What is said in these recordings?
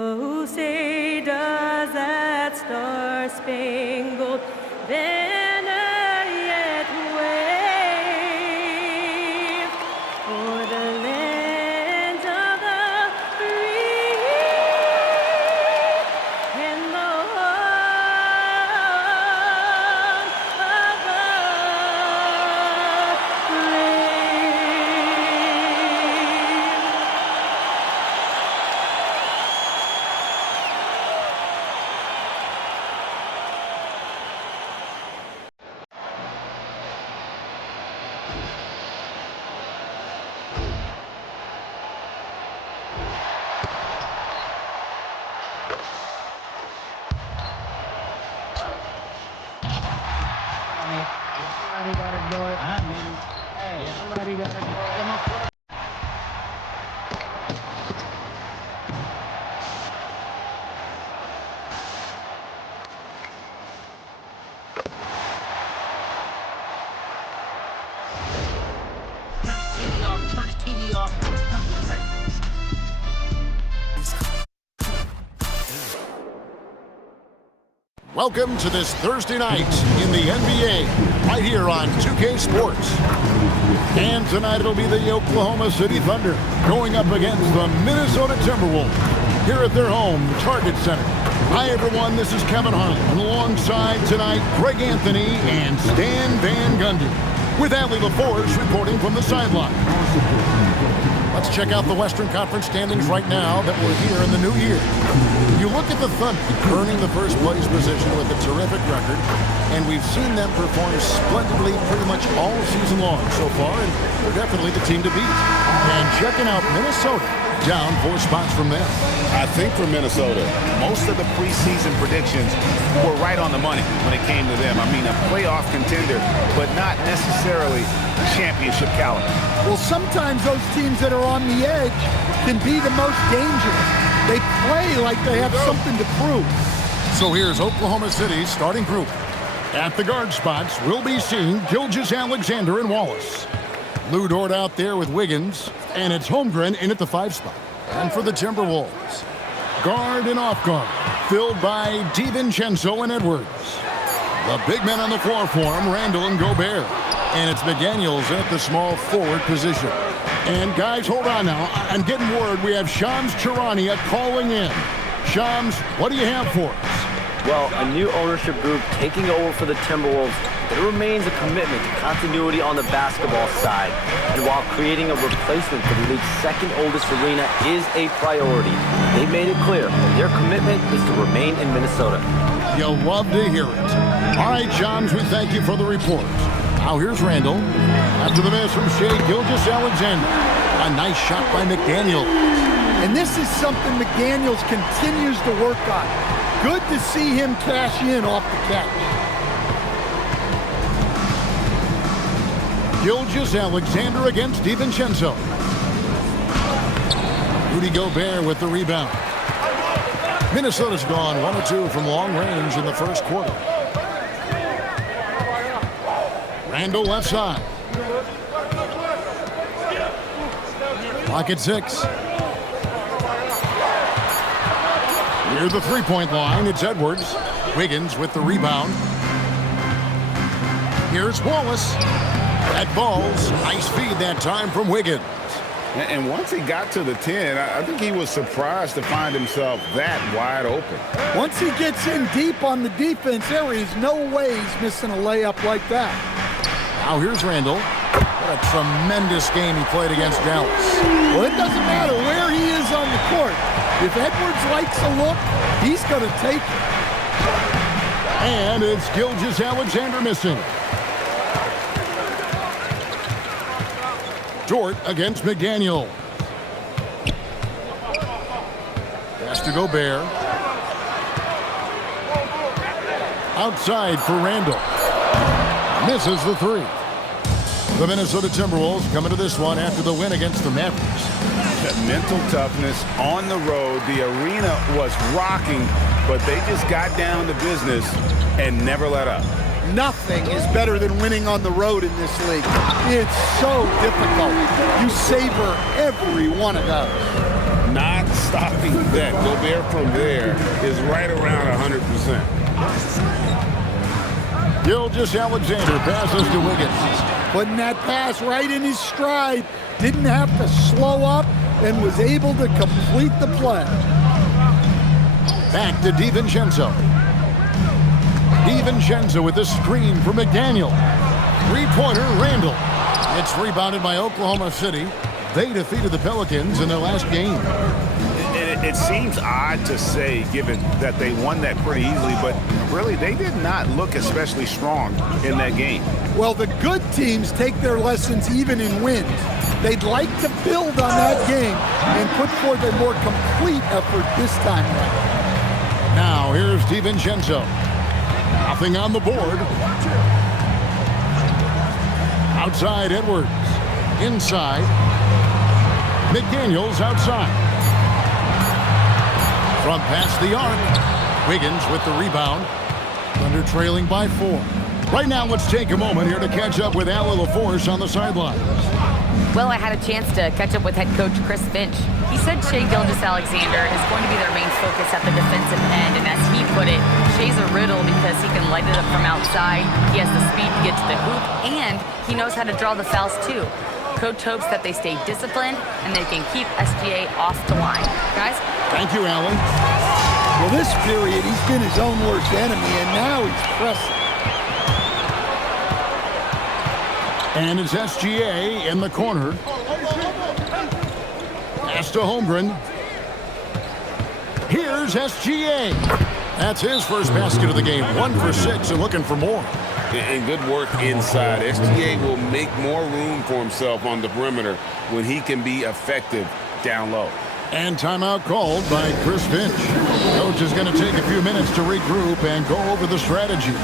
Oh, say does that star-spangled banner yet wave o'er the land of the free and the home of the brave. Somebody gotta do it. I mean, hey, somebody gotta do it. TV off. Welcome to this Thursday night in the NBA, right here on 2K Sports. And tonight it'll be the Oklahoma City Thunder going up against the Minnesota Timberwolves here at their home, Target Center. Hi everyone, this is Kevin Harlan, and alongside tonight, Greg Anthony and Stan Van Gundy, with Allie LaForce reporting from the sideline. Let's check out the Western Conference standings right now that we're here in the new year. You look at the Thunder earning the first place position with a terrific record, and we've seen them perform splendidly pretty much all season long so far, and they're definitely the team to beat. And checking out Minnesota, down 4 spots from them. I think for Minnesota, most of the preseason predictions were right on the money when it came to them. I mean, a playoff contender, but not necessarily championship caliber. Well, sometimes those teams that are on the edge can be the most dangerous. They play like they have something to prove. So here's Oklahoma City's starting group. At the guard spots, we'll be seeing Gilgeous-Alexander and Wallace. Lou Dort out there with Wiggins, and it's Holmgren in at the 5 spot. And for the Timberwolves, guard and off guard, filled by DiVincenzo and Edwards. The big men on the floor for him, Randall and Gobert. And it's McDaniels at the small forward position. And guys, hold on now. I'm getting word we have Shams Charania calling in. Shams, what do you have for us? Well, a new ownership group taking over for the Timberwolves. There remains a commitment to continuity on the basketball side. And while creating a replacement for the league's second oldest arena is a priority, they've made it clear their commitment is to remain in Minnesota. You'll love to hear it. All right, Shams, we thank you for the report. Now here's Randall. After the miss from Shai Gilgeous-Alexander. A nice shot by McDaniel. And this is something McDaniels continues to work on. Good to see him cash in off the catch. Gilgeous-Alexander against DiVincenzo. Rudy Gobert with the rebound. Minnesota's gone 1 of 2 from long range in the first quarter. Randall left side. Clock at 6. Near the three-point line, it's Edwards. Wiggins with the rebound. Here's Wallace. That ball's nice feed that time from Wiggins. And once he got to the 10, I think he was surprised to find himself that wide open. Once he gets in deep on the defense, there is no way he's missing a layup like that. Now here's Randall. What a tremendous game he played against Dallas. Well, it doesn't matter where he is on the court. If Edwards likes a look, he's going to take it. And it's Gilgeous-Alexander missing. Dort against McDaniel. Pass to Gobert. Outside for Randall. Misses the 3. The Minnesota Timberwolves coming to this one after the win against the Mavericks. That mental toughness on the road. The arena was rocking, but they just got down to business and never let up. Nothing is better than winning on the road in this league. It's so difficult. You savor every one of those. Not stopping that. Gobert from there is right around 100%. Gilgeous-Alexander passes to Wiggins. Putting that pass right in his stride. Didn't have to slow up and was able to complete the play. Back to DiVincenzo. DiVincenzo with the screen for McDaniel. Three-pointer, Randall. It's rebounded by Oklahoma City. They defeated the Pelicans in their last game. It seems odd to say, given that they won that pretty easily, but really they did not look especially strong in that game. Well, the good teams take their lessons even in wins. They'd like to build on that game and put forth a more complete effort this time around. Now here's DiVincenzo. Nothing on the board. Outside Edwards. Inside. McDaniels outside. From past the arc. Wiggins with the rebound. Thunder trailing by 4. Right now, let's take a moment here to catch up with Allie LaForce on the sidelines. Well, I had a chance to catch up with head coach Chris Finch. He said Shai Gilgeous-Alexander is going to be their main focus at the defensive end, and as he put it, Shai's a riddle because he can light it up from outside, he has the speed to get to the hoop, and he knows how to draw the fouls too. Coach hopes that they stay disciplined and they can keep SGA off the line. Guys? Thank you, Allie. Well, this period, he's been his own worst enemy, and now he's pressing. And it's SGA in the corner. Pass to Holmgren. Here's SGA. That's his first basket of the game. 1 for 6 and looking for more. And good work inside. SGA will make more room for himself on the perimeter when he can be effective down low. And timeout called by Chris Finch. Coach is going to take a few minutes to regroup and go over the strategy.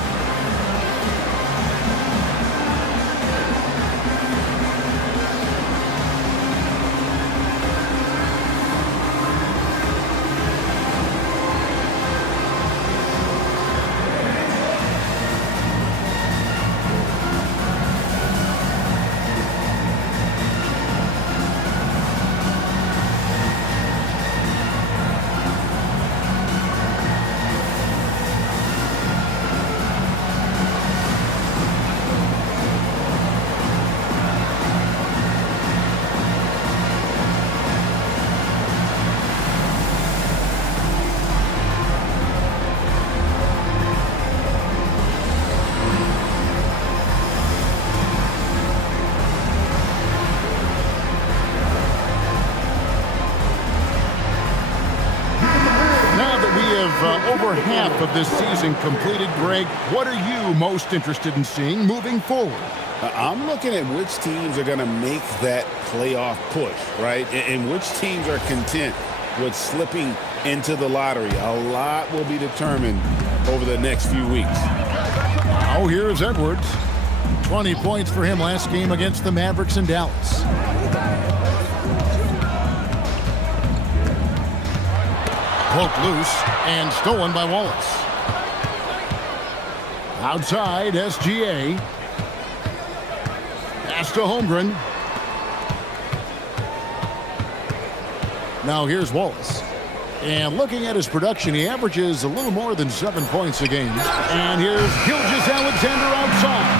Over half of this season completed, Greg. What are you most interested in seeing moving forward? I'm looking at which teams are going to make that playoff push, right? And which teams are content with slipping into the lottery. A lot will be determined over the next few weeks. Now here's Edwards. 20 points for him last game against the Mavericks in Dallas. Poked loose and stolen by Wallace. Outside, SGA. Pass to Holmgren. Now here's Wallace. And looking at his production, he averages a little more than 7 points a game. And here's Gilgeous-Alexander outside.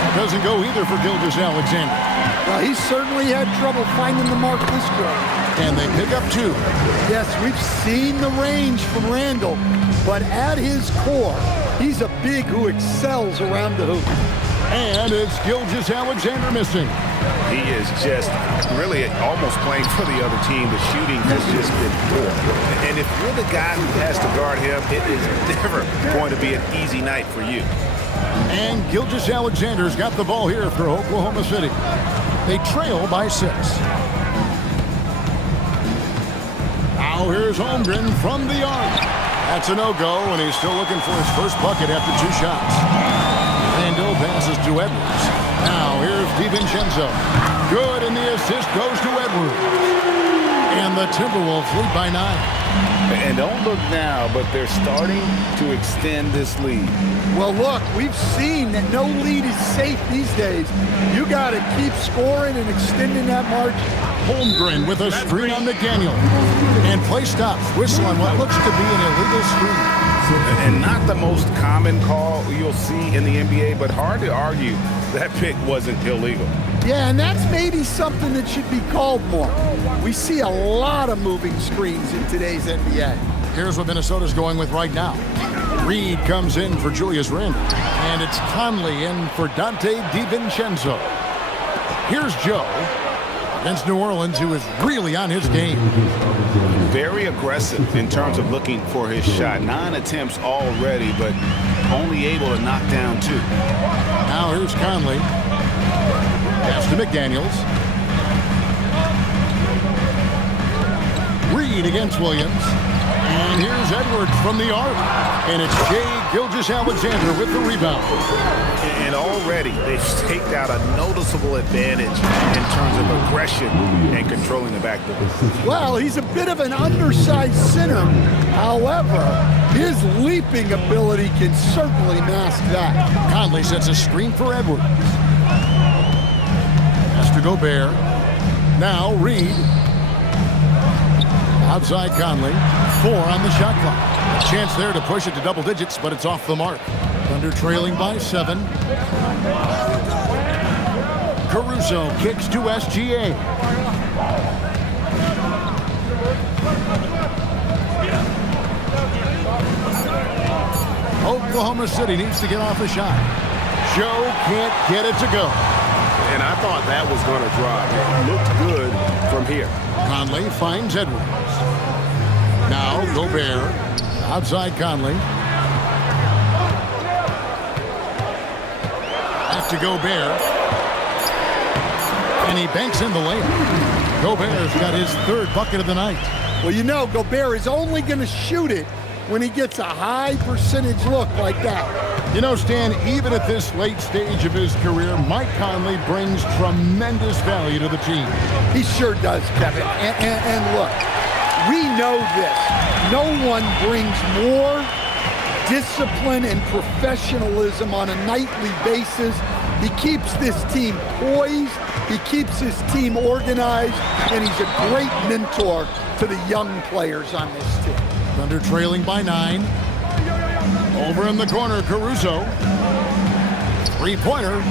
That doesn't go either for Gilgeous-Alexander. Well, he certainly had trouble finding the mark this quarter. And they pick up 2. Yes, we've seen the range from Randall, but at his core, he's a big who excels around the hoop. And it's Gilgeous-Alexander missing. He is just really almost playing for the other team. The shooting has just been poor. And if you're the guy who has to guard him, it is never going to be an easy night for you. And Gilgeous-Alexander's got the ball here for Oklahoma City. They trail by 6. Now here's Holmgren from the arc. That's a no-go, and he's still looking for his first bucket after 2 shots. Randall passes to Edwards. Now here's DiVincenzo. Good, and the assist goes to Edwards. And And the Timberwolves lead by 9. And don't look now, but they're starting to extend this lead. Well, look, we've seen that no lead is safe these days. You got to keep scoring and extending that margin. Holmgren with a screen on McDaniel. And play stops. Whistle on what looks to be an illegal screen. And not the most common call you'll see in the NBA, but hard to argue that pick wasn't illegal. Yeah, and that's maybe something that should be called more. We see a lot of moving screens in today's NBA. Here's what Minnesota's going with right now. Reed comes in for Julius Randle. And it's Conley in for Dante DiVincenzo. Here's Joe against New Orleans, who is really on his game. Very aggressive in terms of looking for his shot. 9 attempts already, but only able to knock down 2. Now here's Conley. Pass to McDaniels. Reed against Williams. And here's Edwards from the arc. And it's Shai Gilgeous-Alexander with the rebound. And already they've staked out a noticeable advantage in terms of aggression and controlling the backboard. Well, he's a bit of an undersized center. However, his leaping ability can certainly mask that. Conley sets a screen for Edwards. Pass to Gobert. Now Reed. Outside Conley. 4 on the shot clock. A chance there to push it to double digits, but it's off the mark. Thunder trailing by 7. Caruso kicks to SGA. Oklahoma City needs to get off a shot. Joe can't get it to go. And I thought that was going to drive. It looked good from here. Conley finds Edwards. Now Gobert. Outside Conley. Back to Gobert. And he banks in the lane. Gobert's got his 3rd bucket of the night. Well, you know, Gobert is only going to shoot it when he gets a high percentage look like that. You know, Stan, even at this late stage of his career, Mike Conley brings tremendous value to the team. He sure does, Kevin. And look, we know this. No one brings more discipline and professionalism on a nightly basis. He keeps this team poised, he keeps his team organized, and he's a great mentor to the young players on this team. Thunder trailing by 9. Over in the corner, Caruso. 3-pointer.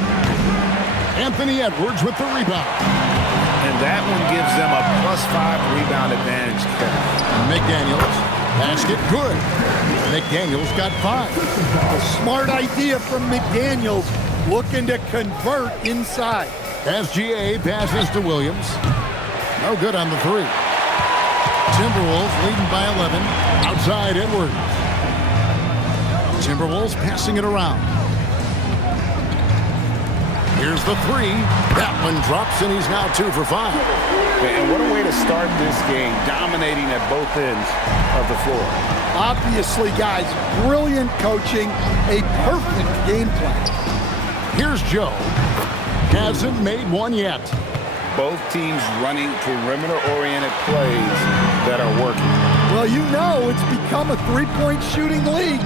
Anthony Edwards with the rebound. And that one gives them a +5 rebound advantage. McDaniels. Basket good. McDaniels got 5. A smart idea from McDaniels, looking to convert inside. SGA passes to Williams. No good on the 3. Timberwolves leading by 11. Outside Edwards. Timberwolves passing it around. Here's the 3. That one drops, and he's now 2 for 5. And what a way to start this game, dominating at both ends of the floor. Obviously, guys, brilliant coaching, a perfect game plan. Here's Joe. Hasn't made one yet. Both teams running perimeter-oriented plays that are working. Well, you know it's become a three-point shooting league.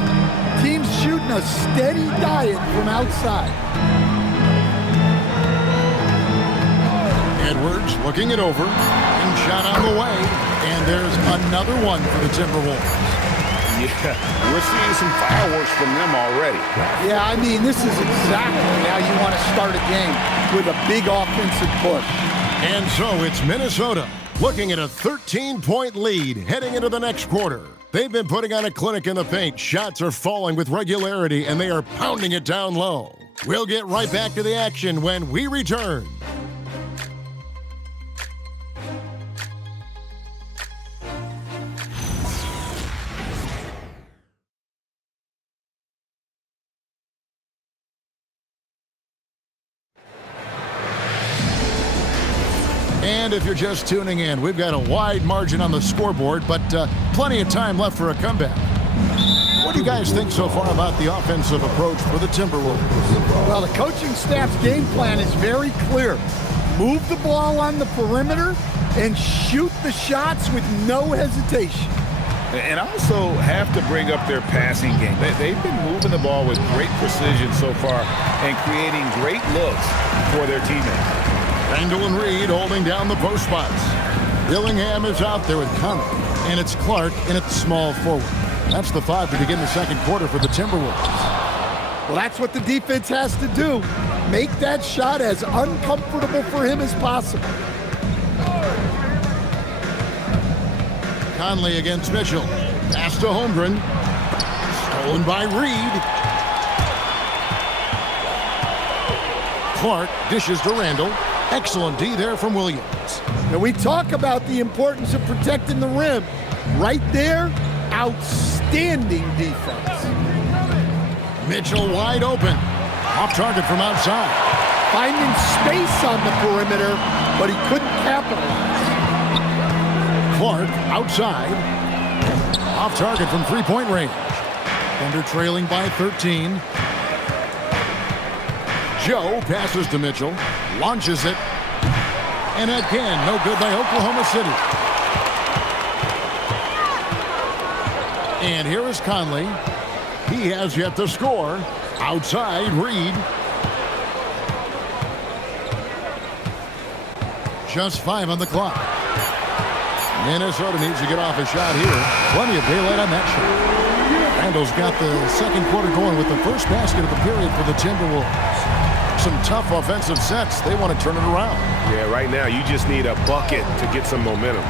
Teams shooting a steady diet from outside. Edwards looking it over. And shot on the way. And there's another one for the Timberwolves. Yeah, we're seeing some fireworks from them already. Yeah, I mean, this is exactly how you want to start a game, with a big offensive push. And so it's Minnesota looking at a 13-point lead heading into the next quarter. They've been putting on a clinic in the paint. Shots are falling with regularity, and they are pounding it down low. We'll get right back to the action when we return. And if you're just tuning in, we've got a wide margin on the scoreboard, but plenty of time left for a comeback. What do you guys think so far about the offensive approach for the Timberwolves? Well, the coaching staff's game plan is very clear. Move the ball on the perimeter and shoot the shots with no hesitation. And I also have to bring up their passing game. They've been moving the ball with great precision so far and creating great looks for their teammates. Randall and Reed holding down the post spots. Dillingham is out there with Conley, and it's Clark in at small forward. That's the 5 to begin the second quarter for the Timberwolves. Well, that's what the defense has to do. Make that shot as uncomfortable for him as possible. Conley against Mitchell. Pass to Holmgren. Stolen by Reed. Clark dishes to Randall. Excellent D there from Williams. Now we talk about the importance of protecting the rim. Right there, outstanding defense. Mitchell wide open. Off target from outside. Finding space on the perimeter, but he couldn't capitalize. Clark outside. Off target from three-point range. Thunder trailing by 13. Joe passes to Mitchell. Launches it. And again, no good by Oklahoma City. And here is Conley. He has yet to score. Outside, Reed. Just 5 on the clock. Minnesota needs to get off a shot here. Plenty of daylight on that shot. Randall's got the second quarter going with the first basket of the period for the Timberwolves. Some tough offensive sets. They want to turn it around. Yeah, right now you just need a bucket to get some momentum.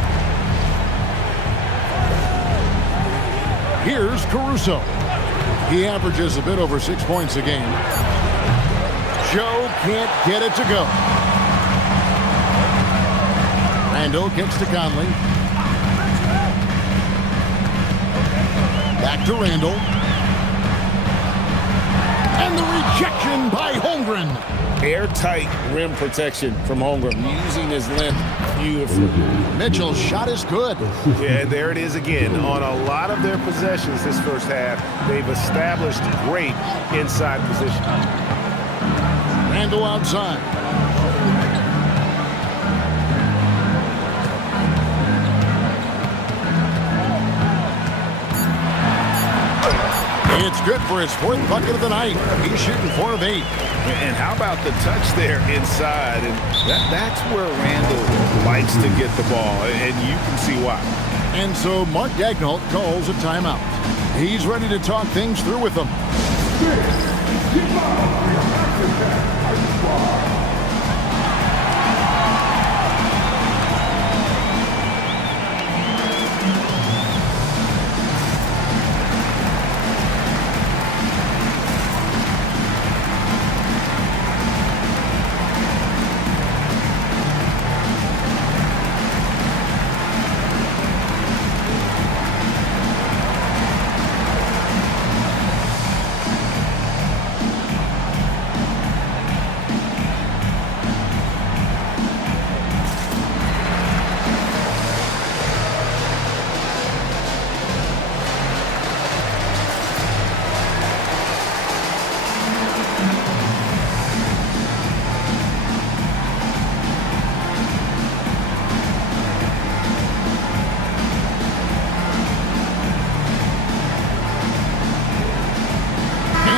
Here's Caruso. He averages a bit over 6 points a game. Joe can't get it to go. Randall kicks to Conley. Back to Randall. And the rejection by Holmgren. Airtight rim protection from Holmgren, using his length beautifully. Mitchell's shot is good. Yeah, there it is again. On a lot of their possessions this first half, they've established great inside position. Randall outside. It's good for his 4th bucket of the night. He's shooting 4 of 8. And how about the touch there inside? And that's where Randall likes to get the ball, and you can see why. And so Mark Daigneault calls a timeout. He's ready to talk things through with them.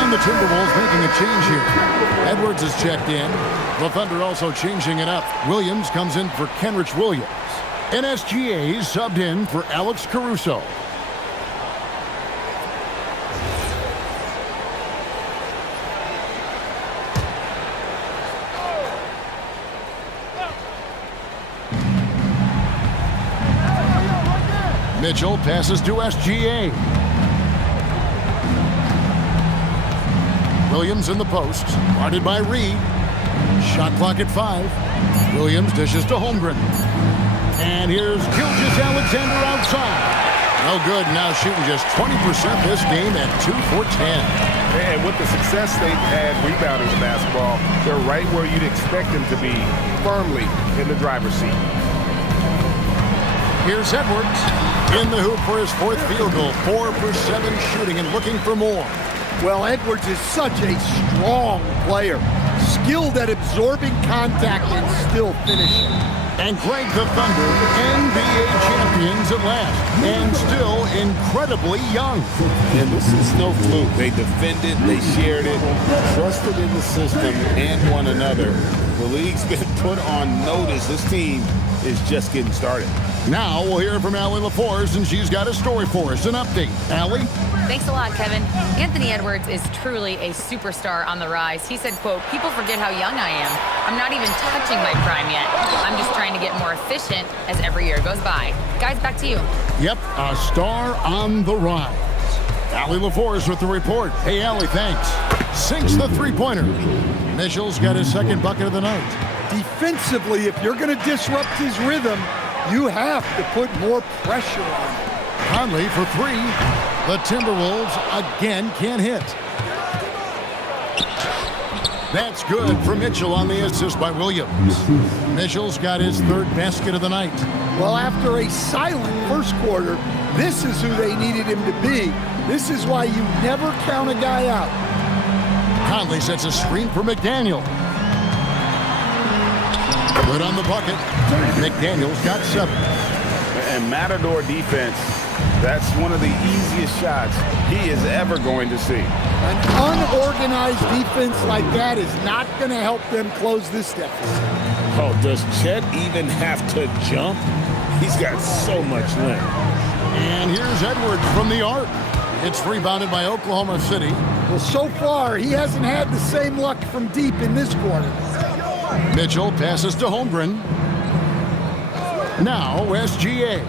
The Timberwolves making a change here. Edwards is checked in. The Thunder also changing it up. Williams comes in for Kenrich Williams. NSGA subbed in for Alex Caruso. Mitchell passes to SGA. Williams in the post, guarded by Reed. Shot clock at 5. Williams dishes to Holmgren. And here's Gilgeous-Alexander outside. No good, now shooting just 20% this game at 2 for 10. And with the success they've had rebounding the basketball, they're right where you'd expect them to be, firmly in the driver's seat. Here's Edwards in the hoop for his 4th field goal. 4 for 7 shooting and looking for more. Well, Edwards is such a strong player, skilled at absorbing contact and still finishing. And Greg, the Thunder, NBA champions at last, and still incredibly young. And this is no fluke. They defended, they shared it, trusted in the system and one another. The league's been put on notice. This team is just getting started. Now we'll hear from Allie LaForce, and she's got a story for us. An update. Allie? Thanks a lot, Kevin. Anthony Edwards is truly a superstar on the rise. He said, quote, "People forget how young I am. I'm not even touching my prime yet. I'm just trying to get more efficient as every year goes by." Guys, back to you. Yep, a star on the rise. Allie LaForce with the report. Hey, Allie, thanks. Sinks the three-pointer. Mitchell's got his second bucket of the night. Defensively, if you're going to disrupt his rhythm, you have to put more pressure on him. Conley for three. The Timberwolves again can't hit. That's good for Mitchell on the assist by Williams. Mitchell's got his third basket of the night. Well, after a silent first quarter, this is who they needed him to be. This is why you never count a guy out. Conley sets a screen for McDaniel. Good on the bucket. McDaniel's got 7. And Matador defense, that's one of the easiest shots he is ever going to see. An unorganized defense like that is not going to help them close this deficit. Oh, does Chet even have to jump? He's got so much length. And here's Edwards from the arc. It's rebounded by Oklahoma City. Well, so far, he hasn't had the same luck from deep in this quarter. Mitchell passes to Holmgren. Now SGA.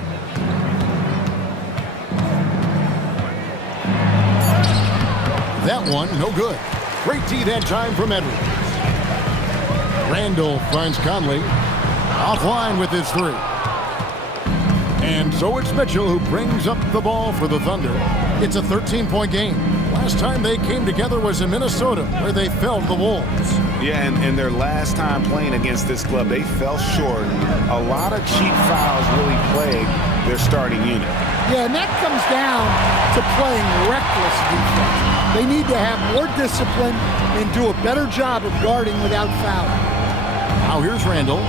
That one, no good. Great D that time from Edwards. Randall finds Conley. Offline with his 3. And so it's Mitchell who brings up the ball for the Thunder. It's a 13-point game. Last time they came together was in Minnesota, where they fell to the Wolves. Yeah, and their last time playing against this club, they fell short. A lot of cheap fouls really plagued their starting unit. Yeah, and that comes down to playing reckless defense. They need to have more discipline and do a better job of guarding without fouling. Now here's Randall.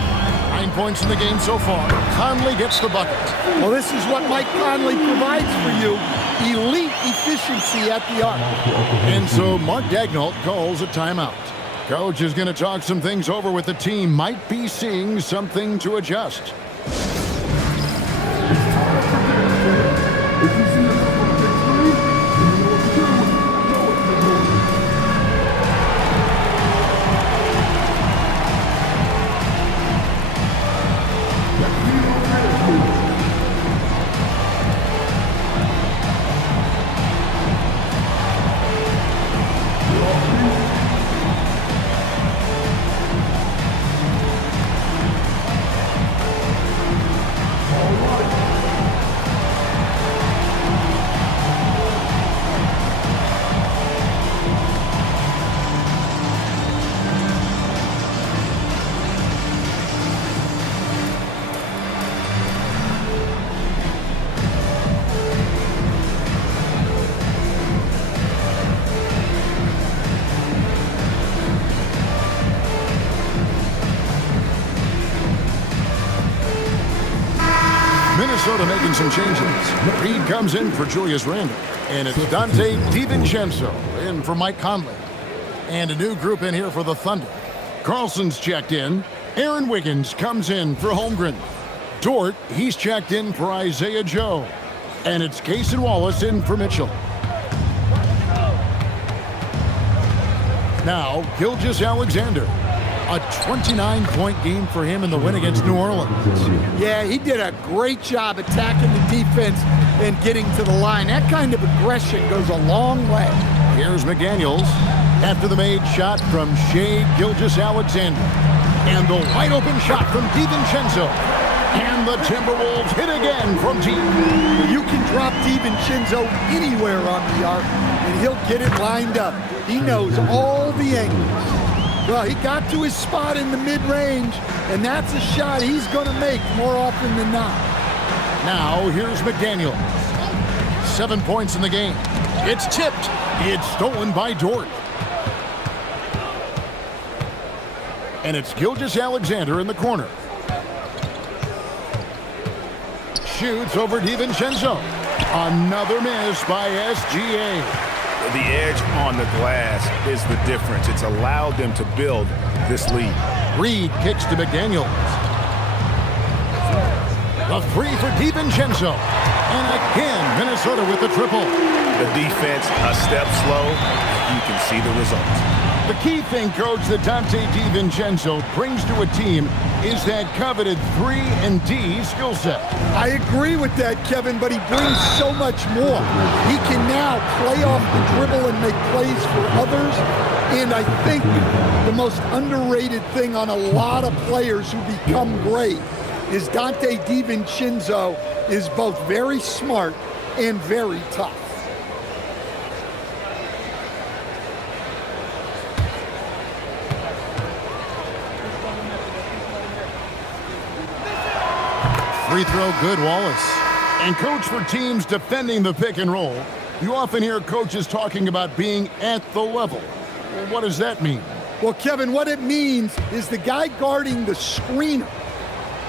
9 points in the game so far. Conley gets the bucket. Well, this is what Mike Conley provides for you. Elite efficiency at the arc. And so Mark Daigneault calls a timeout. Coach is going to talk some things over with the team. Might be seeing something to adjust. Minnesota making some changes. Reed comes in for Julius Randle. And it's Dante DiVincenzo in for Mike Conley. And a new group in here for the Thunder. Carlson's checked in. Aaron Wiggins comes in for Holmgren. Dort, he's checked in for Isaiah Joe. And it's Cason Wallace in for Mitchell. Now, Gilgeous-Alexander. A 29-point game for him in the win against New Orleans. Yeah, he did a great job attacking the defense and getting to the line. That kind of aggression goes a long way. Here's McDaniels after the made shot from Shai Gilgeous-Alexander. And the wide open shot from DiVincenzo. And the Timberwolves hit again from deep. You can drop DiVincenzo anywhere on the arc, and he'll get it lined up. He knows all the angles. Well, he got to his spot in the mid-range, and that's a shot he's going to make more often than not. Now, here's McDaniel. 7 points in the game. It's tipped. It's stolen by Dort. And it's Gilgeous-Alexander in the corner. shoots over DiVincenzo. Another miss by SGA. The edge on the glass is the difference. It's allowed them to build this lead. Reed kicks to McDaniels. The three for DiVincenzo. And again, Minnesota with the triple. The defense a step slow. You can see the results. The key thing, Coach, that Dante DiVincenzo brings to a team is that coveted 3-and-D skill set. I agree with that, Kevin, but he brings so much more. He can now play off the dribble and make plays for others. And I think the most underrated thing on a lot of players who become great is Dante DiVincenzo is both very smart and very tough. Free throw good, Wallace. And coach, for teams defending the pick and roll, you often hear coaches talking about being at the level. Well, what does that mean? Well, Kevin, what it means is the guy guarding the screener,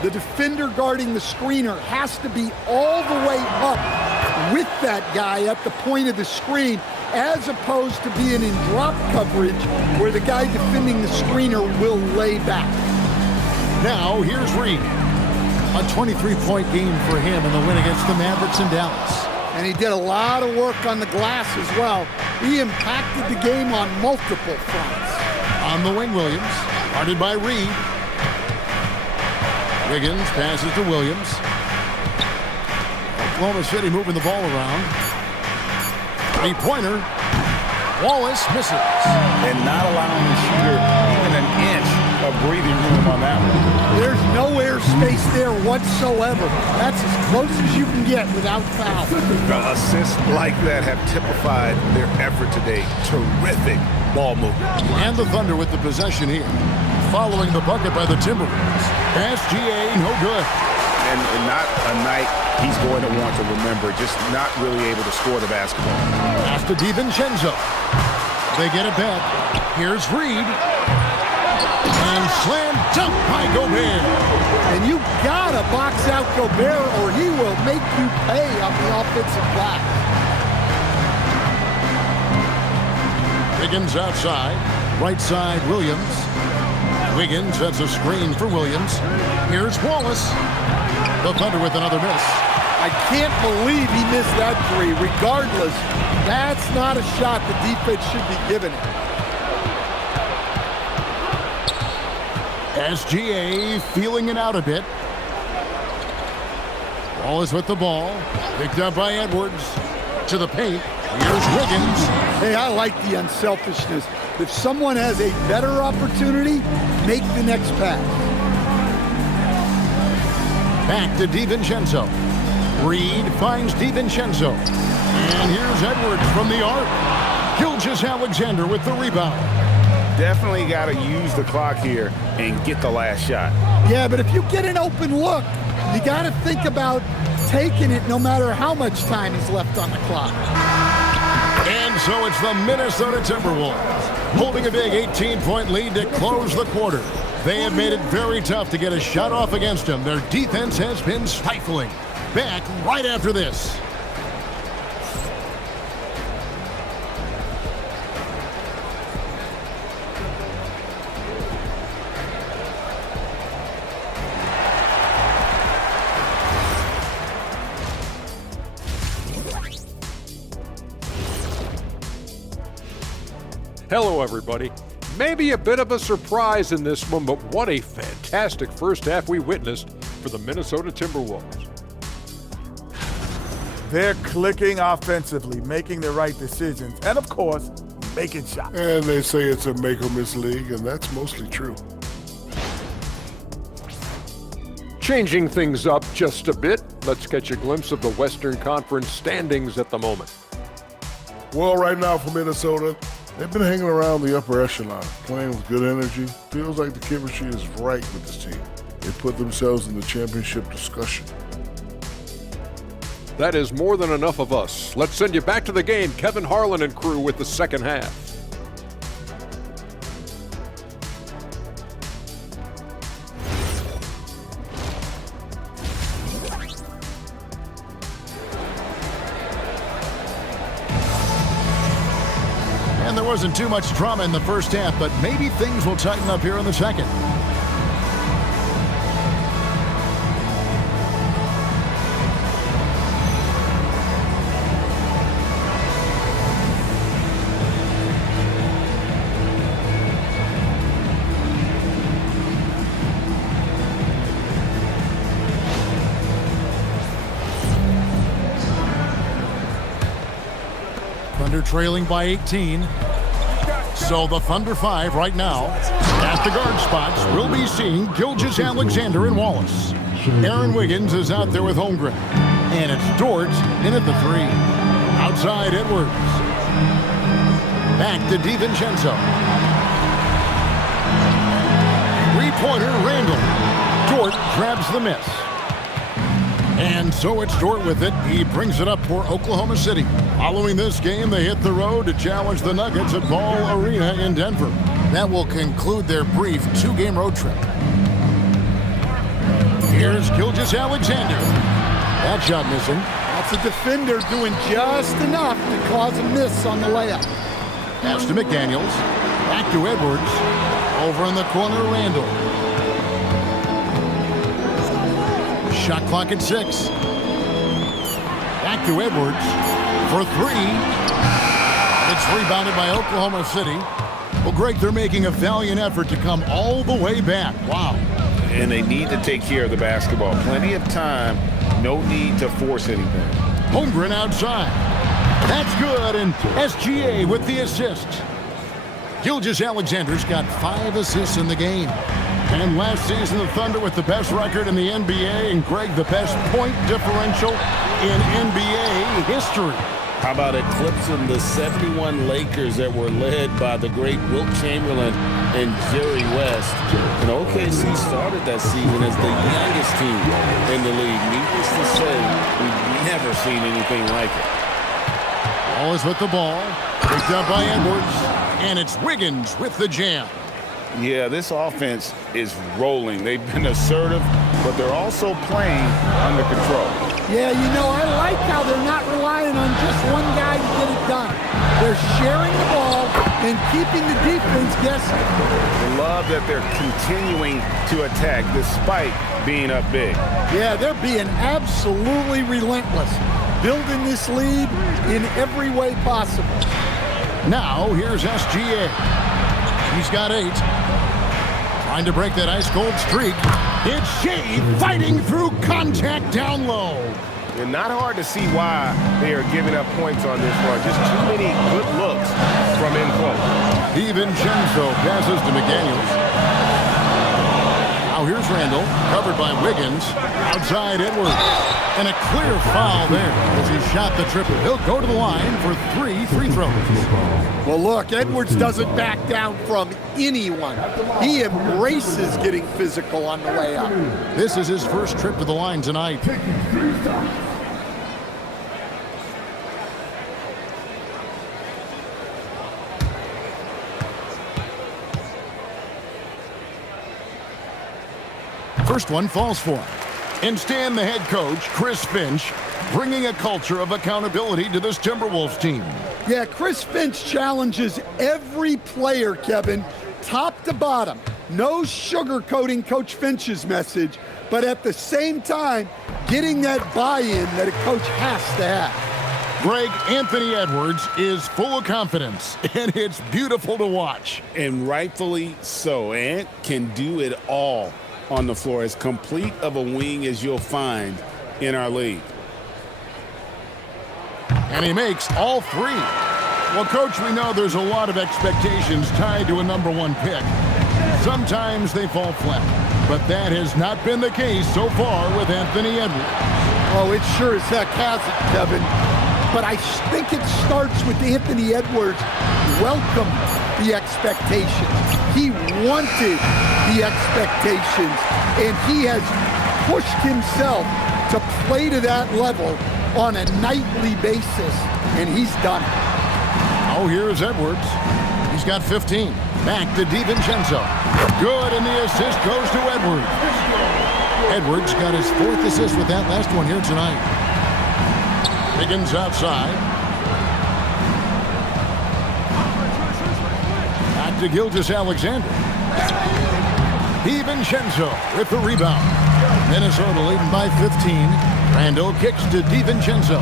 the defender guarding the screener, has to be all the way up with that guy at the point of the screen, as opposed to being in drop coverage where the guy defending the screener will lay back. Now, here's Reed. A 23-point game for him in the win against the Mavericks in Dallas. And he did a lot of work on the glass as well. He impacted the game on multiple fronts. On the wing, Williams, guarded by Reed. Wiggins passes to Williams. Oklahoma City moving the ball around. Three-pointer. Wallace misses. And not allowing the shooter even an inch of breathing room on that one. There's no airspace there whatsoever. That's as close as you can get without foul. Assists like that have typified their effort today. Terrific ball movement. And the Thunder with the possession here. Following the bucket by the Timberwolves. SGA, no good. And not a night he's going to want to remember, just not really able to score the basketball. Pass to DiVincenzo. They get it back. Here's Reed. And slam dunk by Gobert. And you gotta box out Gobert or he will make you pay on the offensive glass. Wiggins outside. Right side, Williams. Wiggins sets a screen for Williams. Here's Wallace. The Thunder with another miss. I can't believe he missed that three. Regardless, that's not a shot the defense should be giving it. SGA feeling it out a bit. Wallace with the ball. Picked up by Edwards. To the paint. Here's Wiggins. Hey, I like the unselfishness. If someone has a better opportunity, make the next pass. Back to DiVincenzo. Reed finds DiVincenzo. And here's Edwards from the arc. Gilgeous-Alexander with the rebound. Definitely got to use the clock here and get the last shot. Yeah, but if you get an open look, you got to think about taking it no matter how much time is left on the clock. And so it's the Minnesota Timberwolves holding a big 18-point lead to close the quarter. They have made it very tough to get a shot off against them. Their defense has been stifling. Back right after this. Hello, everybody. Maybe a bit of a surprise in this one, but what a fantastic first half we witnessed for the Minnesota Timberwolves. They're clicking offensively, making the right decisions, and of course, making shots. And they say it's a make or miss league, and that's mostly true. Changing things up just a bit, let's catch a glimpse of the Western Conference standings at the moment. Well, right now for Minnesota, they've been hanging around the upper echelon, playing with good energy. Feels like the chemistry is right with this team. They put themselves in the championship discussion. That is more than enough of us. Let's send you back to the game, Kevin Harlan and crew with the second half. wasn't too much drama in the first half, but maybe things will tighten up here in the second. Thunder trailing by 18. So the Thunder 5 right now. At the guard spots, we'll be seeing Gilgeous-Alexander and Wallace. Aaron Wiggins is out there with Holmgren. And it's Dort in at the 3. Outside Edwards. Back to DiVincenzo. Three-pointer Randall. Dort grabs the miss. And so it's Dort with it. He brings it up for Oklahoma City. Following this game, they hit the road to challenge the Nuggets at Ball Arena in Denver. That will conclude their brief 2-game road trip. Here's Gilgeous-Alexander. That shot missing. That's a defender doing just enough to cause a miss on the layup. Pass to McDaniels. Back to Edwards. Over in the corner, Randall. Shot clock at 6. Back to Edwards for 3. It's rebounded by Oklahoma City. Well, Greg, they're making a valiant effort to come all the way back. Wow. And they need to take care of the basketball. Plenty of time. No need to force anything. Holmgren outside. That's good, and SGA with the assist. Gilgeous-Alexander's got 5 assists in the game. And last season, the Thunder with the best record in the NBA, and Greg, the best point differential in NBA history. How about eclipsing the 71 Lakers that were led by the great Wilt Chamberlain and Jerry West? And OKC started that season as the youngest team in the league. Needless to say, we've never seen anything like it. Wallace with the ball, picked up by Edwards, and it's Wiggins with the jam. Yeah, this offense is rolling. They've been assertive, but they're also playing under control. Yeah, you know, I like how they're not relying on just one guy to get it done. They're sharing the ball and keeping the defense guessing. I love that they're continuing to attack despite being up big. Yeah, they're being absolutely relentless, building this lead in every way possible. Now, here's SGA. He's got 8. Trying to break that ice-cold streak. It's Shea fighting through contact down low. And not hard to see why they are giving up points on this one. Just too many good looks from in close. DiVincenzo passes to McDaniels. Now here's Randall, covered by Wiggins. Outside Edwards. And a clear foul there as he shot the triple. He'll go to the line for 3 free throws. Well, look, Edwards doesn't back down from anyone. He embraces getting physical on the way up. This is his first trip to the line tonight. First one falls for him. And Stan, the head coach, Chris Finch, bringing a culture of accountability to this Timberwolves team. Yeah, Chris Finch challenges every player, Kevin, top to bottom. No sugarcoating Coach Finch's message, but at the same time, getting that buy-in that a coach has to have. Greg, Anthony Edwards is full of confidence, and it's beautiful to watch. And rightfully so. Ant can do it all on the floor, as complete of a wing as you'll find in our league. And he makes all 3. Well, Coach, we know there's a lot of expectations tied to a #1 pick. Sometimes they fall flat, but that has not been the case so far with Anthony Edwards. Oh, it sure as heck hasn't, Kevin. But I think it starts with Anthony Edwards welcome the expectations. He wanted the expectations, and he has pushed himself to play to that level on a nightly basis, and he's done it. Oh, here's Edwards. He's got 15. Back to DiVincenzo. Good, and the assist goes to Edwards. Edwards got his 4th assist with that last one here tonight. Wiggins outside. to Gilgeous-Alexander. DiVincenzo with the rebound. Minnesota leading by 15. Randall kicks to DiVincenzo.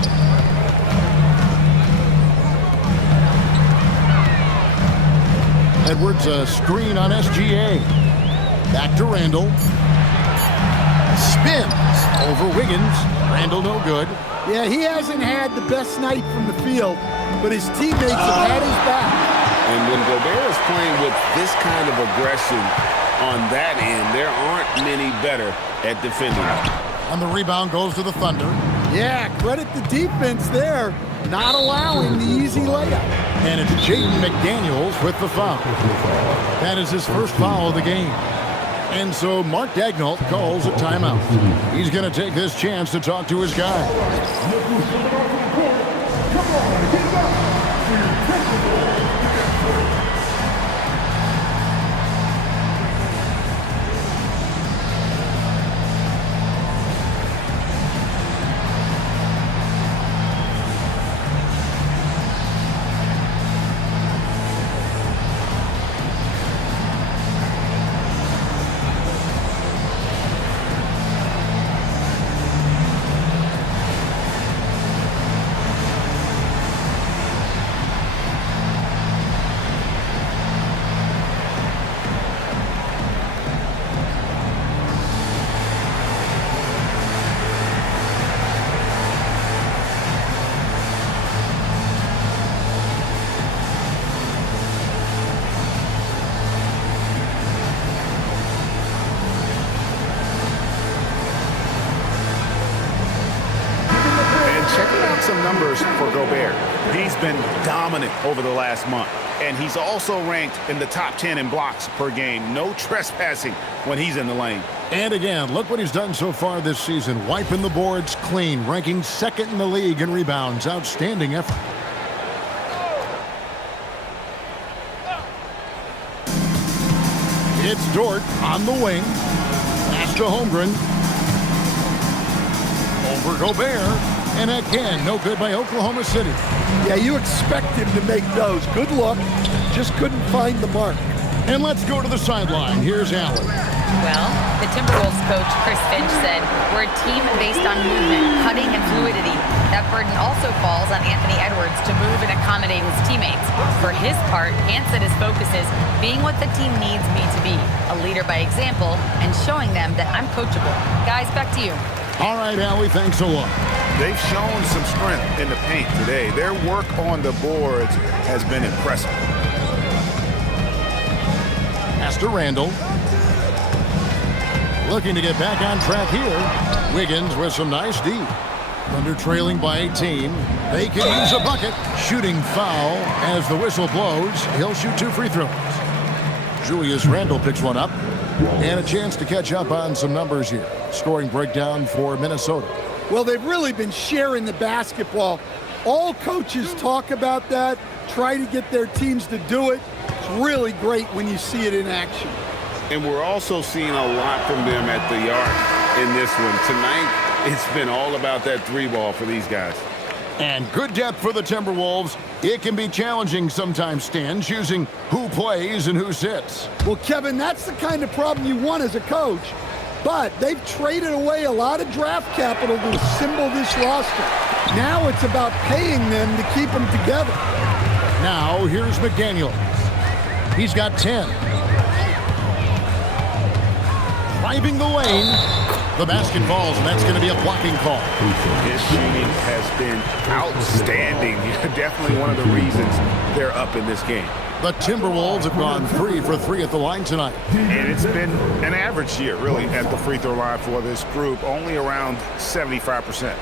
Edwards a screen on SGA. Back to Randall. Spins over Wiggins. Randall no good. Yeah, he hasn't had the best night from the field, but his teammates have had his back. And when Gobert is playing with this kind of aggression on that end, there aren't many better at defending. And the rebound goes to the Thunder. Yeah, credit the defense there, not allowing the easy layup. And it's Jaden McDaniels with the foul. That is his first foul of the game. And so Mark Daigneault calls a timeout. He's going to take this chance to talk to his guy. Some numbers for Gobert. He's been dominant over the last month, and he's also ranked in the top 10 in blocks per game. No trespassing when he's in the lane. And again, look what he's done so far this season. Wiping the boards clean, ranking second in the league in rebounds. Outstanding effort. It's Dort on the wing. Pass to Holmgren. Over Gobert. And again, no good by Oklahoma City. Yeah, you expect him to make those. Good luck. Just couldn't find the mark. And let's go to the sideline. Here's Allen. Well, the Timberwolves coach, Chris Finch, said, "We're a team based on movement, cutting, and fluidity. That burden also falls on Anthony Edwards to move and accommodate his teammates. For his part, Ant said his focus is being what the team needs me to be, a leader by example, and showing them that I'm coachable." Guys, back to you. All right, Allie, thanks a lot. They've shown some strength in the paint today. Their work on the boards has been impressive. Pass to Randall. Looking to get back on track here. Wiggins with some nice D. Thunder trailing by 18. They can use a bucket. Shooting foul as the whistle blows. He'll shoot 2 free throws. Julius Randle picks one up. And a chance to catch up on some numbers here. Scoring breakdown for Minnesota. Well, they've really been sharing the basketball. All coaches talk about that, try to get their teams to do it. It's really great when you see it in action. And we're also seeing a lot from them at the arc in this one. Tonight, it's been all about that 3-ball for these guys. And good depth for the Timberwolves. It can be challenging sometimes, Stan, choosing who plays and who sits. Well, Kevin, that's the kind of problem you want as a coach. But they've traded away a lot of draft capital to assemble this roster. Now it's about paying them to keep them together. Now here's McDaniels. He's got 10. Driving the lane. The basket falls, and that's going to be a blocking call. His shooting has been outstanding. Definitely one of the reasons they're up in this game. The Timberwolves have gone 3 for 3 at the line tonight. And it's been an average year, really, at the free throw line for this group, only around 75%.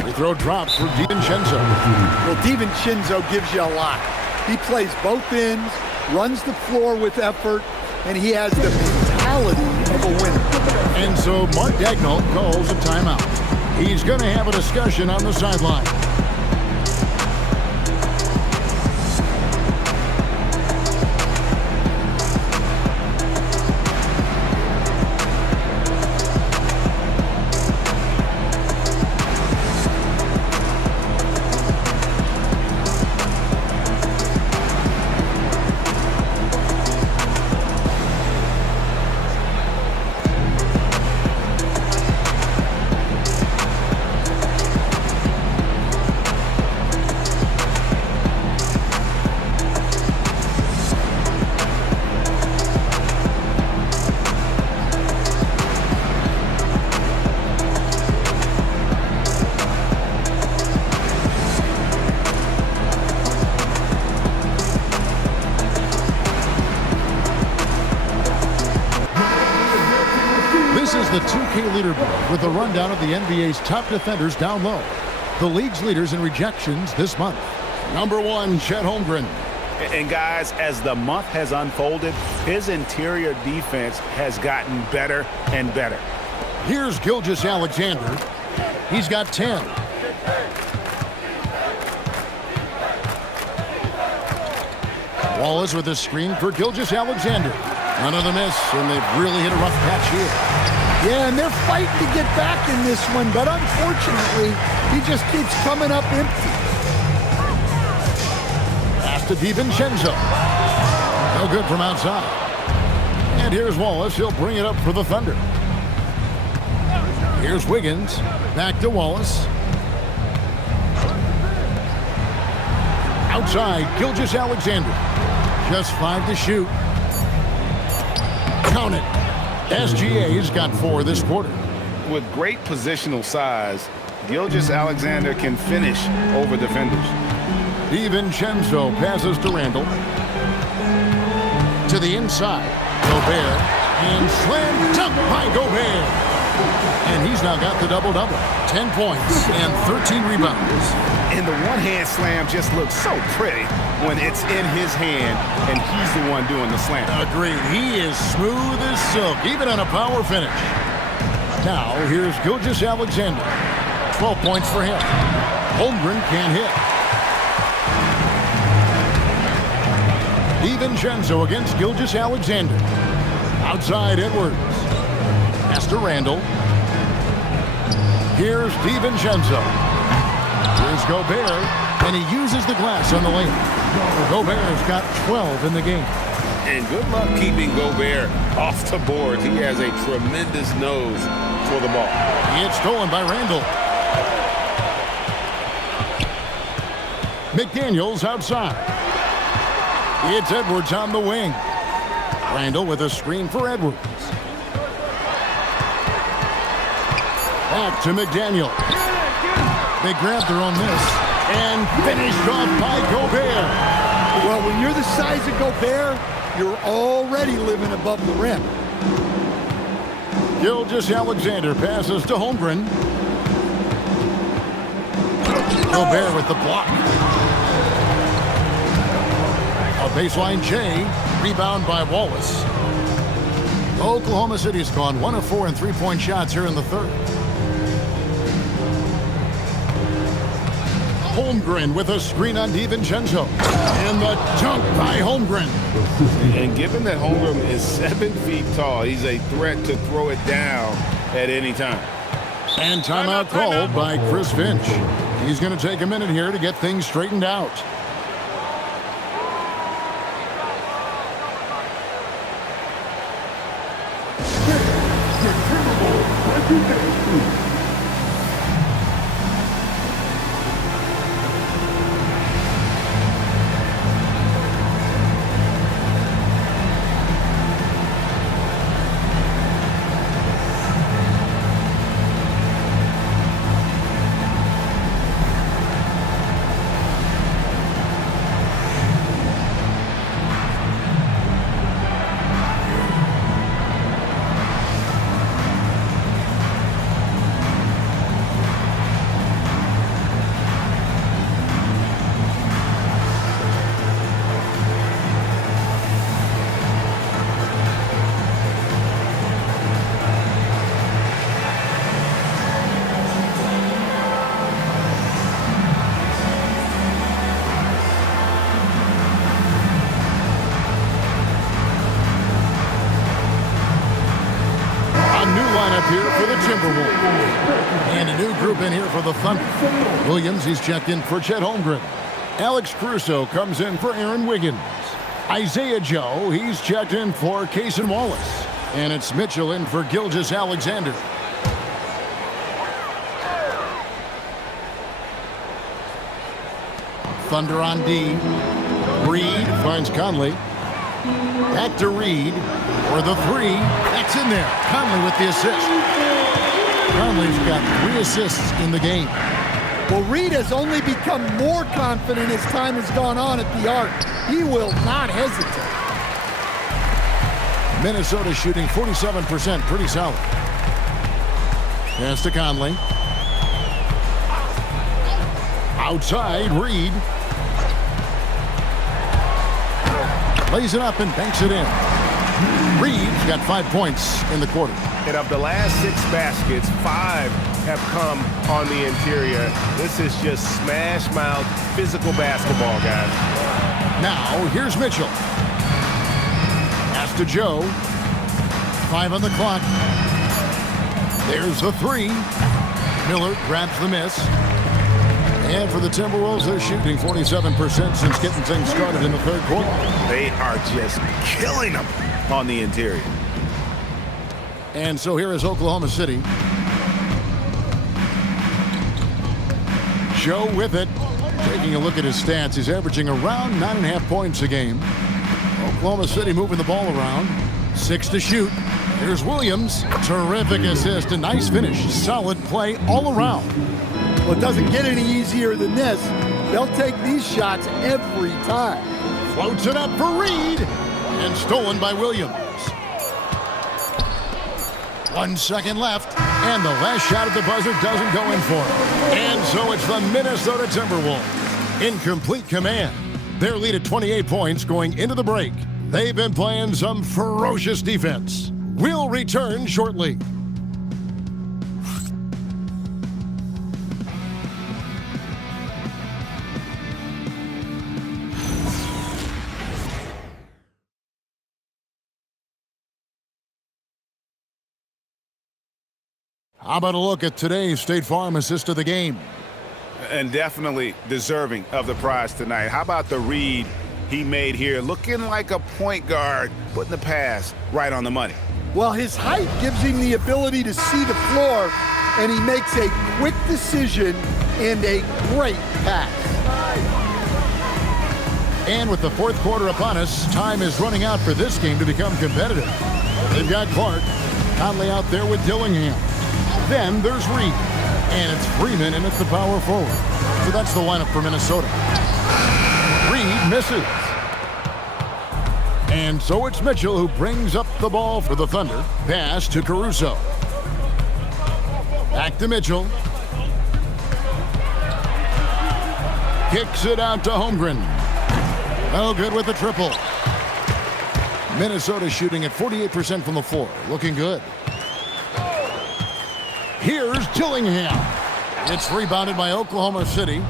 Free throw drops for DiVincenzo. Well, DiVincenzo gives you a lot. He plays both ends, runs the floor with effort, and he has the mentality of a winner. And so Mark Daigneault calls a timeout. He's going to have a discussion on the sideline. the 2K leaderboard with a rundown of the NBA's top defenders down low. The league's leaders in rejections this month. Number 1, Chet Holmgren. And guys, as the month has unfolded, his interior defense has gotten better and better. Here's Gilgeous-Alexander. He's got 10. Wallace with a screen for Gilgeous-Alexander. Another miss, and they've really hit a rough patch here. Yeah, and they're fighting to get back in this one, but unfortunately, he just keeps coming up empty. Pass to DiVincenzo. No good from outside. And here's Wallace. He'll bring it up for the Thunder. Here's Wiggins. Back to Wallace. Outside, Gilgeous-Alexander. Just 5 to shoot. Count it. SGA's got 4 this quarter. With great positional size, Gilgeous-Alexander can finish over defenders. DiVincenzo passes to Randall. To the inside. Gobert. And slam dunk by Gobert. And he's now got the double-double. 10 points and 13 rebounds. And the one-hand slam just looks so pretty when it's in his hand and he's the one doing the slam. Agreed. He is smooth as silk, even on a power finish. Now, here's Gilgeous-Alexander. 12 points for him. Holmgren can't hit. DiVincenzo against Gilgeous-Alexander. Outside Edwards. Pass to Randall. Here's DiVincenzo. Here's Gobert, and he uses the glass on the lane. Gobert's got 12 in the game. And good luck keeping Gobert off the board. He has a tremendous nose for the ball. It's stolen by Randall. McDaniels outside. It's Edwards on the wing. Randall with a screen for Edwards. Back to McDaniel. They grabbed their own miss and finished off by Gobert. Well, when you're the size of Gobert, you're already living above the rim. Gilgeous-Alexander passes to Holmgren. Gobert with the block. A baseline J. Rebound by Wallace. Oklahoma City's gone 1 of 4 in three-point shots here in the third. Holmgren with a screen on DiVincenzo. And the dunk by Holmgren. And given that Holmgren is 7 feet tall, he's a threat to throw it down at any time. And timeout called by Chris Finch. He's going to take a minute here to get things straightened out. Here for the Timberwolves. And a new group in here for the Thunder. Williams, he's checked in for Chet Holmgren. Alex Caruso comes in for Aaron Wiggins. Isaiah Joe, he's checked in for Cason Wallace. And it's Mitchell in for Gilgeous-Alexander. Thunder on D. Reed finds Conley. Back to Reed for the three. That's in there. Conley with the assist. Conley's got 3 assists in the game. Well, Reed has only become more confident as time has gone on at the arc. He will not hesitate. Minnesota shooting 47%, pretty solid. Pass to Conley. Outside, Reed. Lays it up and banks it in. Reed's got 5 points in the quarter. And of the last 6 baskets, 5 have come on the interior. This is just smash mouth physical basketball, guys. Now, here's Mitchell. Pass to Joe. 5 on the clock. There's the 3. Miller grabs the miss. And for the Timberwolves, they're shooting 47% since getting things started in the third quarter. They are just killing them on the interior. And so here is Oklahoma City. Joe with it. Taking a look at his stats, he's averaging around 9.5 points a game. Oklahoma City moving the ball around. 6 to shoot. Here's Williams. Terrific assist. A nice finish. Solid play all around. Well, it doesn't get any easier than this. They'll take these shots every time. Floats it up for Reed. And stolen by Williams. 1 second left. And the last shot at the buzzer doesn't go in for it. And so it's the Minnesota Timberwolves in complete command. Their lead at 28 points going into the break. They've been playing some ferocious defense. We'll return shortly. How about a look at today's State Farm assist of the game? And definitely deserving of the prize tonight. How about the read he made here? Looking like a point guard, putting the pass right on the money. Well, his height gives him the ability to see the floor, and he makes a quick decision and a great pass. And with the fourth quarter upon us, time is running out for this game to become competitive. They've got Clark, Conley out there with Dillingham. Then there's Reed, and it's Freeman in at the power forward. So that's the lineup for Minnesota. Reed misses. And so it's Mitchell who brings up the ball for the Thunder. Pass to Caruso. Back to Mitchell. Kicks it out to Holmgren. Well, good with the triple. Minnesota shooting at 48% from the floor. Looking good. Here's Dillingham. It's rebounded by Oklahoma City.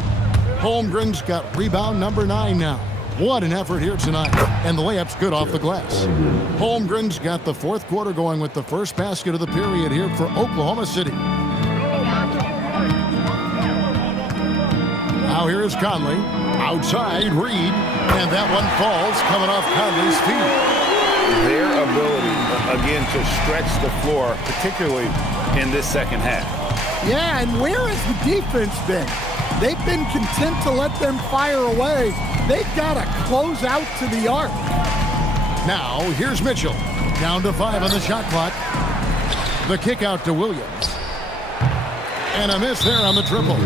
Holmgren's got rebound number 9 now. What an effort here tonight. And the layup's good off the glass. Holmgren's got the fourth quarter going with the first basket of the period here for Oklahoma City. Now here's Conley. Outside, Reed. And that one falls coming off Conley's feet. Their ability, again, to stretch the floor, particularly in this second half. Yeah, and where has the defense been? They've been content to let them fire away. They've got to close out to the arc. Now, here's Mitchell. Down to 5 on the shot clock. The kick out to Williams. And a miss there on the triple.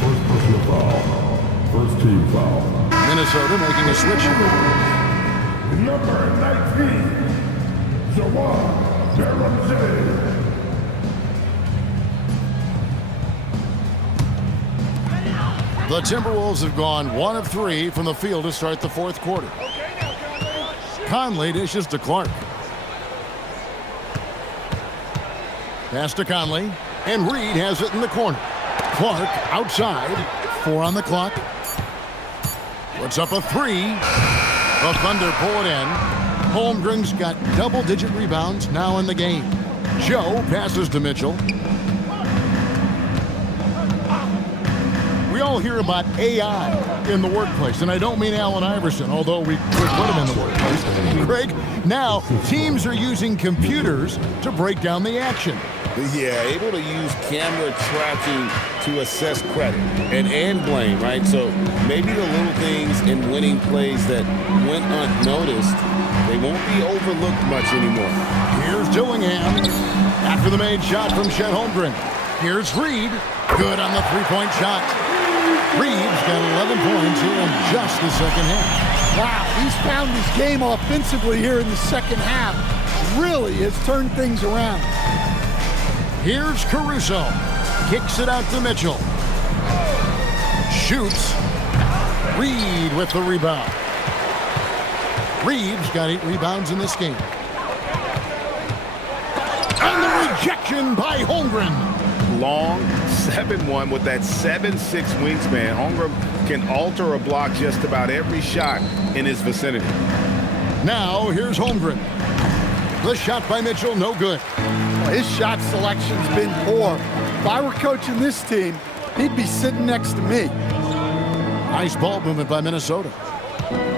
First personal foul. First team foul. Minnesota making a switch. Number 19, Jawan Derumjay. The Timberwolves have gone 1 of 3 from the field to start the fourth quarter. Conley dishes to Clark. Pass to Conley, and Reed has it in the corner. Clark outside, 4 on the clock. Puts up a 3. The Thunder pull it in. Holmgren's got double-digit rebounds now in the game. Joe passes to Mitchell. We all hear about AI in the workplace, and I don't mean Allen Iverson, although we could put him in the workplace. Greg, now teams are using computers to break down the action. Yeah, able to use camera tracking to assess credit and blame, right? So maybe the little things in winning plays that went unnoticed, they won't be overlooked much anymore. Here's Dillingham after the made shot from Chet Holmgren. Here's Reed, good on the three-point shot. Reed's got 11 points here in just the second half. Wow, he's found his game offensively here in the second half. Really has turned things around. Here's Caruso. Kicks it out to Mitchell. Shoots. Reed with the rebound. Reed's got 8 rebounds in this game. And the rejection by Holmgren. Long 7-1 with that 7'6" wingspan. Holmgren can alter a block just about every shot in his vicinity. Now here's Holmgren. The shot by Mitchell, no good. Well, his shot selection's been poor. If I were coaching this team, he'd be sitting next to me. Nice ball movement by Minnesota.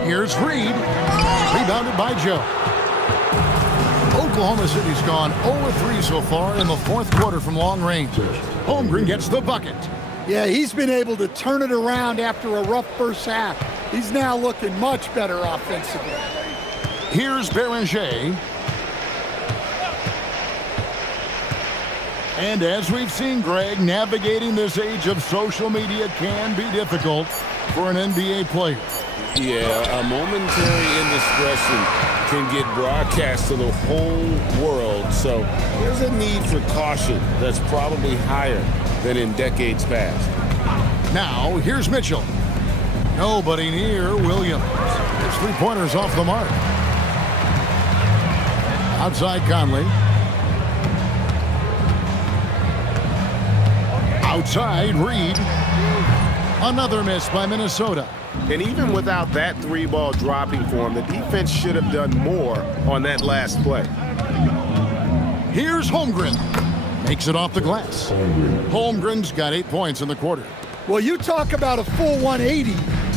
Here's Reed. Rebounded by Joe. Oklahoma City's gone 0-3 so far in the 4th quarter from long range. Holmgren gets the bucket. Yeah, he's been able to turn it around after a rough first half. He's now looking much better offensively. Here's Beranger. And as we've seen, Greg, navigating this age of social media can be difficult for an NBA player. Yeah, a momentary indiscretion can get broadcast to the whole world, so there's a need for caution that's probably higher than in decades past. Now, here's Mitchell. Nobody near Williams. His 3-pointer's off the mark. Outside Conley. Outside Reed. Another miss by Minnesota. And even without that 3-ball dropping for him, the defense should have done more on that last play. Here's Holmgren. Makes it off the glass. Holmgren's got 8 points in the quarter. Well, you talk about a full 180.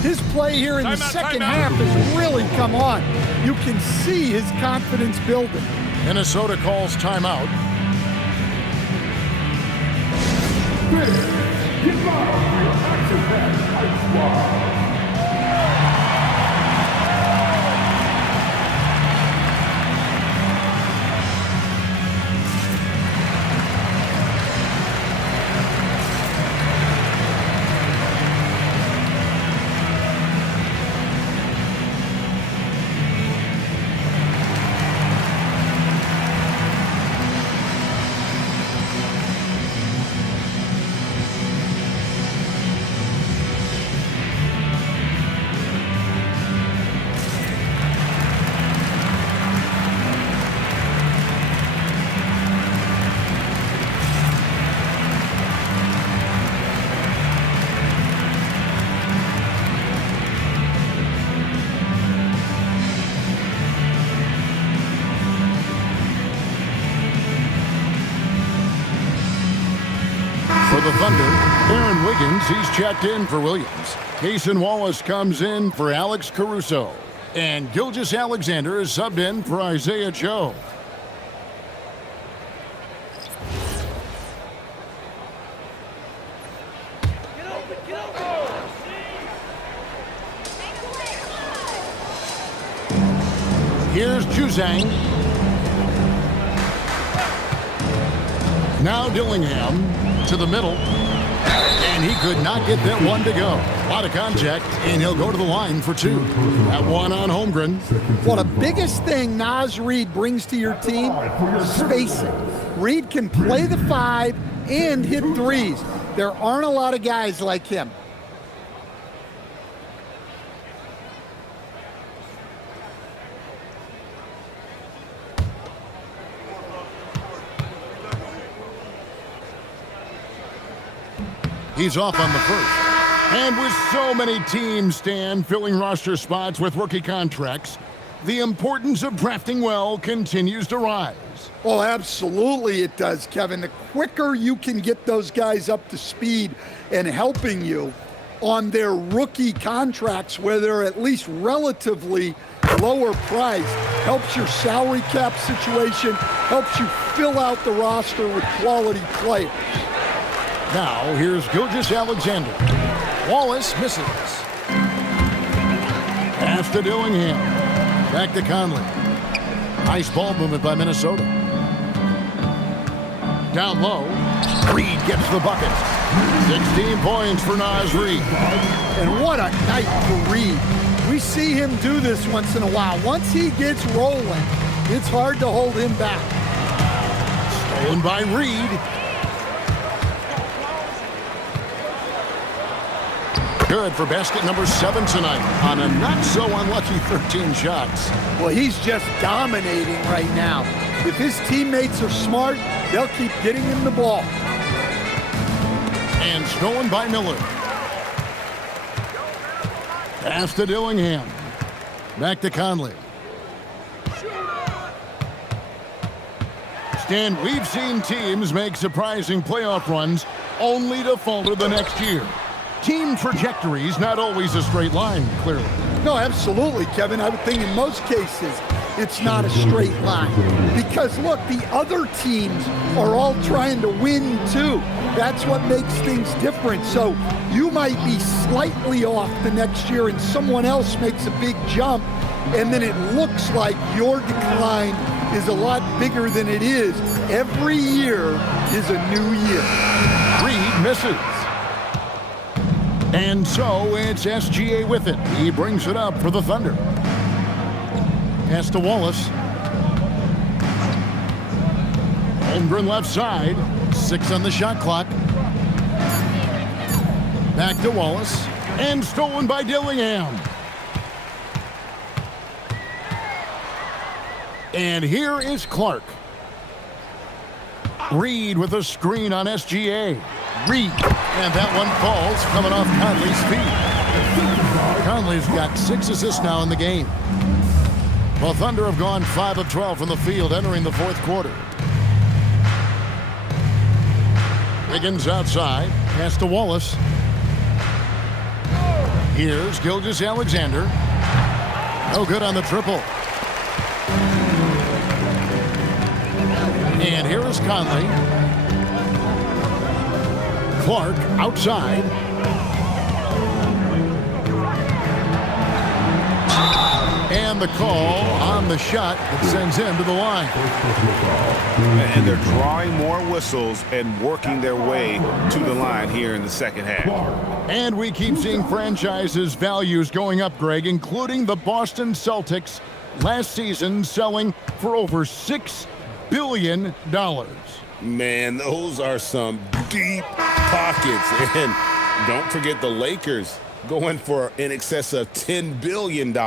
His play here in the second half has really come on. You can see his confidence building. Minnesota calls timeout. For the Thunder, Aaron Wiggins, he's checked in for Williams. Cason Wallace comes in for Alex Caruso. And Gilgeous-Alexander is subbed in for Isaiah Joe. Here's Juzang. Now Dillingham to the middle. And he could not get that one to go. A lot of contact, and he'll go to the line for 2. That one on Holmgren. Well, the biggest thing Naz Reid brings to your team is spacing. Reid can play the 5 and hit threes. There aren't a lot of guys like him. He's off on the first. And with so many teams, Stan, filling roster spots with rookie contracts, the importance of drafting well continues to rise. Oh, absolutely it does, Kevin. The quicker you can get those guys up to speed and helping you on their rookie contracts where they're at least relatively lower priced, helps your salary cap situation, helps you fill out the roster with quality players. Now, here's Gilgeous-Alexander. Wallace misses. Pass to Dillingham. Back to Conley. Nice ball movement by Minnesota. Down low. Reed gets the bucket. 16 points for Naz Reid. And what a night for Reid. We see him do this once in a while. Once he gets rolling, it's hard to hold him back. Stolen by Reed. Good for basket number 7 tonight on a not-so-unlucky 13 shots. Well, he's just dominating right now. If his teammates are smart, they'll keep getting him the ball. And stolen by Miller. Pass to Dillingham. Back to Conley. Stan, we've seen teams make surprising playoff runs only to falter the next year. Team trajectory's not always a straight line, clearly. No, absolutely, Kevin. I would think in most cases it's not a straight line. Because, look, the other teams are all trying to win, too. That's what makes things different. So you might be slightly off the next year and someone else makes a big jump, and then it looks like your decline is a lot bigger than it is. Every year is a new year. Reed misses. And so it's SGA with it. He brings it up for the Thunder. Pass to Wallace. Holmgren left side. 6 on the shot clock. Back to Wallace. And stolen by Dillingham. And here is Clark. Reed with a screen on SGA. Reed. And that one falls coming off Conley's feet. Conley's got 6 assists now in the game. The Thunder have gone 5 of 12 from the field entering the fourth quarter. Higgins outside. Pass to Wallace. Here's Gilgeous-Alexander. No good on the triple. And here is Conley. Clark outside. And the call on the shot that sends him to the line. And they're drawing more whistles and working their way to the line here in the second half. And we keep seeing franchises' values going up, Greg, including the Boston Celtics last season selling for over $6 billion. Man, those are some deep pockets. And don't forget the Lakers going for in excess of $10 billion.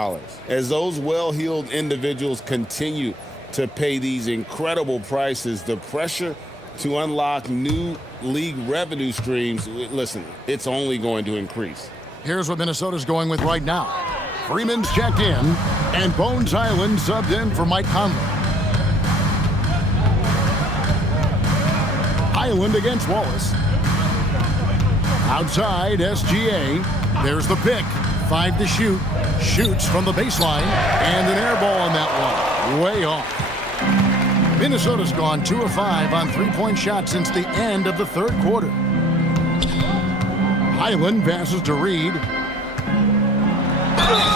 As those well-heeled individuals continue to pay these incredible prices, the pressure to unlock new league revenue streams, listen, it's only going to increase. Here's what Minnesota's going with right now. Freeman's checked in, and Bones Island subbed in for Mike Conley. Island against Wallace. Outside, SGA. There's the pick. 5 to shoot. Shoots from the baseline. And an air ball on that one. Way off. Minnesota's gone 2 of 5 on three-point shots since the end of the third quarter. Highland passes to Reed.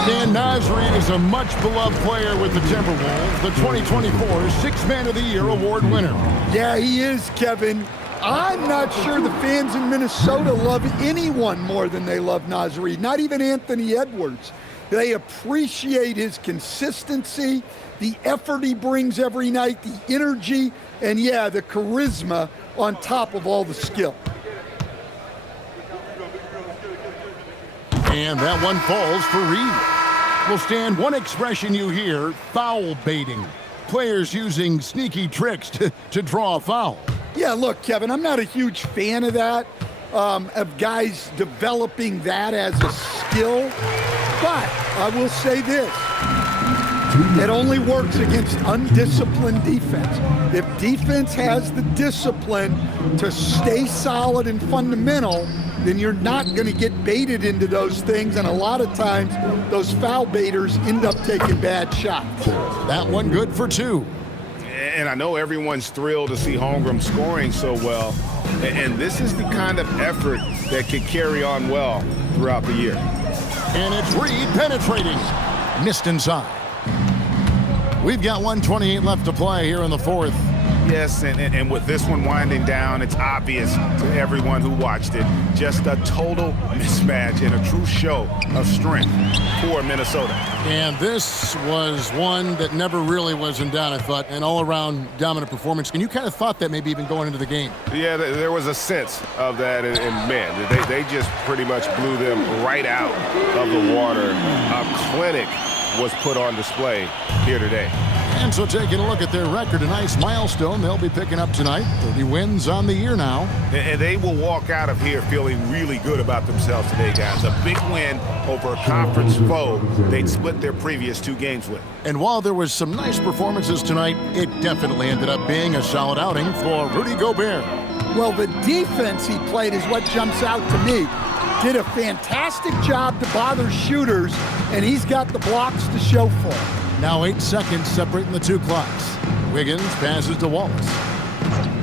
Stan Nasri is a much-beloved player with the Timberwolves, the 2024 Sixth Man of the Year award winner. Yeah, he is, Kevin. I'm not sure the fans in Minnesota love anyone more than they love Naz Reid, not even Anthony Edwards. They appreciate his consistency, the effort he brings every night, the energy, and yeah, the charisma on top of all the skill. And that one falls for Reed. Well, Stan, one expression you hear, foul baiting. Players using sneaky tricks to draw a foul. Yeah, look, Kevin, I'm not a huge fan of that, of guys developing that as a skill. But I will say this. It only works against undisciplined defense. If defense has the discipline to stay solid and fundamental, then you're not going to get baited into those things, and a lot of times those foul baiters end up taking bad shots. That one good for 2. And I know everyone's thrilled to see Holmgren scoring so well, and this is the kind of effort that could carry on well throughout the year. And it's Reed penetrating. Missed inside. We've got 1:28 left to play here in the fourth. Yes, and with this one winding down, it's obvious to everyone who watched it. Just a total mismatch and a true show of strength for Minnesota. And this was one that never really was in doubt, I thought, an all-around dominant performance. And you kind of thought that maybe even going into the game. Yeah, there was a sense of that, and man, they just pretty much blew them right out of the water. A clinic was put on display here today. And so taking a look at their record, a nice milestone they'll be picking up tonight. 30 wins on the year now. And they will walk out of here feeling really good about themselves today, guys. A big win over a conference foe they'd split their previous 2 games with. And while there was some nice performances tonight, it definitely ended up being a solid outing for Rudy Gobert. Well, the defense he played is what jumps out to me. Did a fantastic job to bother shooters, and he's got the blocks to show for it. Now 8 seconds separating the 2 clocks. Wiggins passes to Wallace.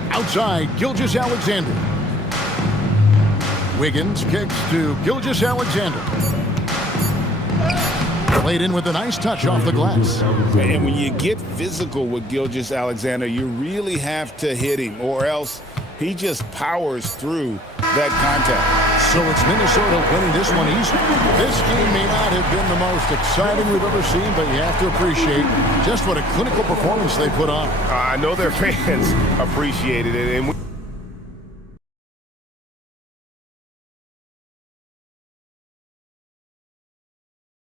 Outside, Gilgeous-Alexander. Wiggins kicks to Gilgeous-Alexander. Played in with a nice touch off the glass. And when you get physical with Gilgeous-Alexander, you really have to hit him, or else he just powers through that contact. So it's Minnesota winning this one easy. This game may not have been the most exciting we've ever seen, but you have to appreciate just what a clinical performance they put on. I know their fans appreciated it, and